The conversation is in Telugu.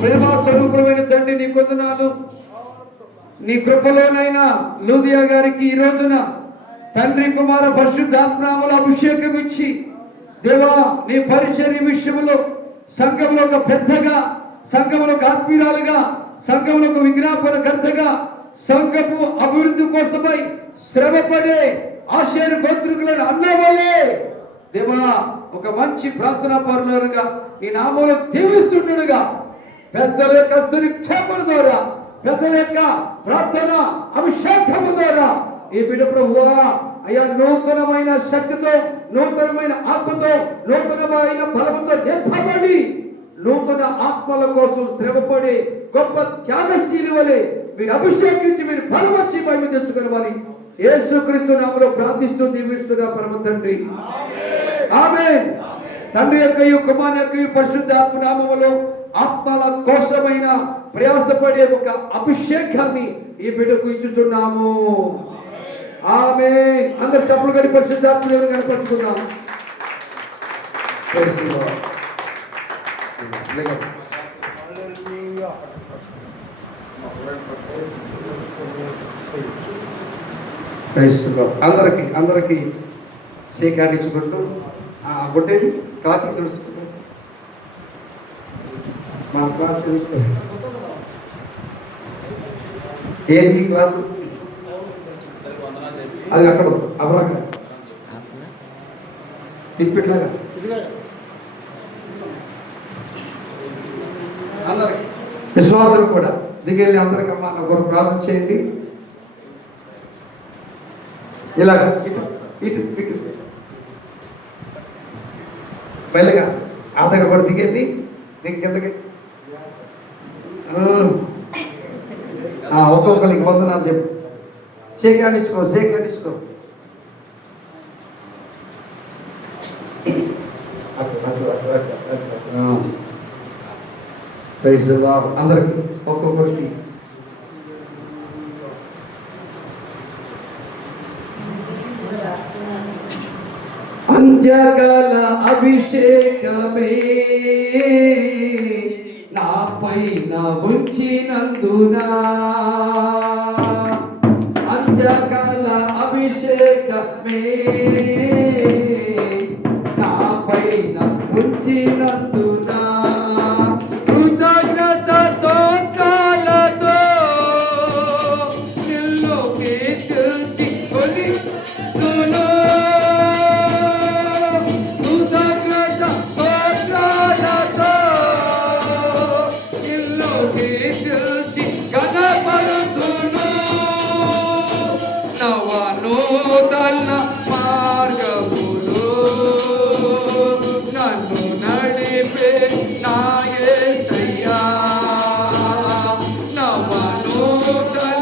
ప్రేమ స్వరూపమైన తండ్రి నీ కొందనాలు నీ కృపలోనైనా లూదియా గారికి ఈ రోజున తండ్రి కుమార పరిశుద్ధాత్మముల అభిషేకం ఇచ్చి దేవా నీ పరిచర్య విషయంలో సంఘంలో ఒక పెద్దగా సంఘంలో ఒక సంఘంలో ఒక విజ్ఞాపన కర్తగా సంఘపు అభివృద్ధి కోసమై శ్రమపడే ఆశయ గోత్రికులను అన్నవాలే దేవా ఒక మంచి ప్రార్థనా పరులుగా నీ నామంలో దీవిస్తుండగా పెద్దల యొక్క క్షేమం ద్వారా పెద్దల యొక్క ప్రార్థన అభిషేకము ద్వారా ఈ బిడ్డ ప్రభువా అయ్యా నూతనమైన శక్తితో నూతనమైన ఆత్మతో నూతనమైన బలముతో నింపబడి నూతన ఆత్మల కోసం శ్రమపడి గొప్ప త్యాగశీలి వలె మీరు అభిషేకించి మీరు బలమర్చి బయట తెచ్చుకుని యేసుక్రీస్తు నామలో ప్రార్థిస్తూ దీవిస్తున్న పరమ తండ్రి. ఆమె తండ్రి యొక్క కుమార్ యొక్క పరిశుద్ధ ఆత్మనామములో ఆత్మల కోసమైన ప్రయాసపడే ఒక అభిషేకాన్ని ఈ బిడ్డకు ఇచ్చుచున్నాము. ఆమె అందరు చెప్పులు గడి పరిశుద్ధాత్మ దేవుని కనపరుచుకుందాం? అందరికి అందరికి సేకరించుకుంటూ ఆ బొట్టేది కాకి తెలుసుకుంటాం మా క్లాస్ తెలుసుకో ఏది క్లాస్ అది అక్కడ అవరాక తిప్పిట్లాగా అందరికి విశ్వాసులు కూడా దిగెళ్ళి అందరికి అమ్మ నా ప్రార్థన చేయండి ఇలాగ ఇటు ఇటు ఇటు మెల్లగా అందరికి కూడా దిగేది దిగి కిందకి ఒక్కొక్కరికి వందనాలు చెప్పు. సేకరించుకో సేకరించుకో అందరికి ఒక్కొక్కరికి. అంత్యకాల అభిషేకమే. నాపైన ఉంచినందున? అంజకల అభిషేకమే. నాపైన ఉంచినందున? Lord,